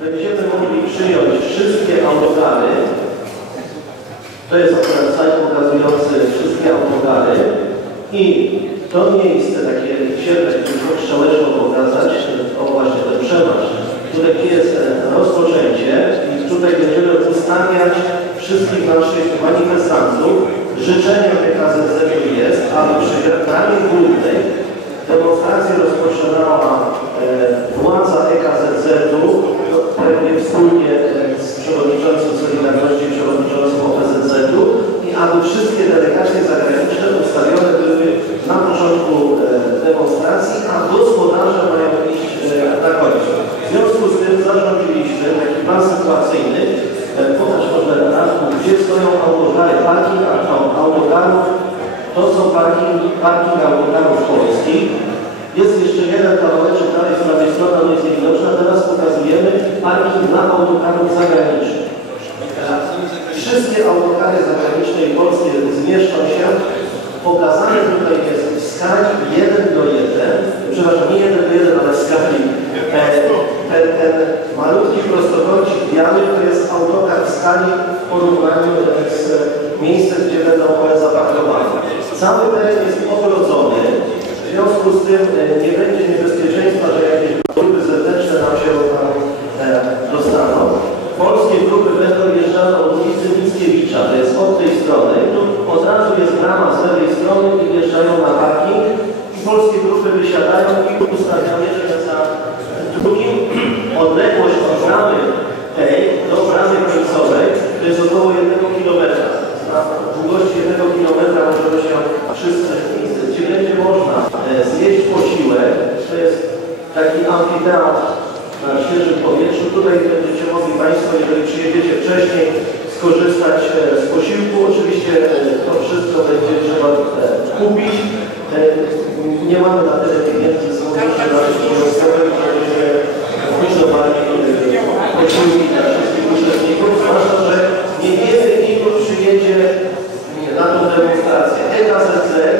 będziemy mogli przyjąć wszystkie autogary. To jest akurat slajd pokazujący wszystkie autogary. I to miejsce, takie ciemne, które strzałeczką pokazać, o właśnie ten przemarsz, tutaj jest e, rozpoczęcie i tutaj będziemy ustawiać wszystkich naszych manifestantów. Życzeniem PKZZ jest, aby przy bramie głównej wszystkie delegacje zagraniczne ustawione były na początku e, demonstracji, a gospodarze mają iść e, na końcu. W związku z tym zarządziliśmy taki plan sytuacyjny, pokaż może Radku, gdzie stoją autogary, parking au- autogarów, to są parking, parking autogarów polskich. Jest jeszcze jeden kawałeczek dalej z prawej strony, jest niewidoczna. Teraz pokazujemy parking dla zagranicznych. Wszystkie autokary zagraniczne i polskie zmieszczą się. Pokazane tutaj jest w skali 1 do 1, przepraszam, nie 1 do 1, ale w skali e, ten, ten malutki prostokącik biały to jest autokar w skali w porównaniu z miejscem, gdzie będą one zaparkowane. Cały teren jest ogrodzony, w związku z tym e, nie będzie niebezpieczeństwa, że jakieś grupy zewnętrzne nam się tam e, dostaną. Polskie grupy będą jeżdżały od ulicy Mickiewicza, to Tu od razu jest brama z lewej strony i wjeżdżają na parking. I polskie grupy wysiadają i ustawiają się za drugim. Odległość od bramy tej do bramy końcowej to jest około 1 km. Na długości 1 km możemy się wszyscy gdzie będzie można e, zjeść posiłek. To jest taki amfiteatr na świeżym powietrzu. Tutaj będziecie mogli Państwo, jeżeli przyjedziecie wcześniej, z posiłku. Oczywiście e, to wszystko będzie trzeba e, kupić. E, nie mamy na tyle pieniędzy z funduszy naszych obowiązkowych, żebyśmy obniżowali posiłki dla wszystkich uczestników, zwłaszcza, że nie wiemy, ilu przyjedzie na tą demonstrację. EKSC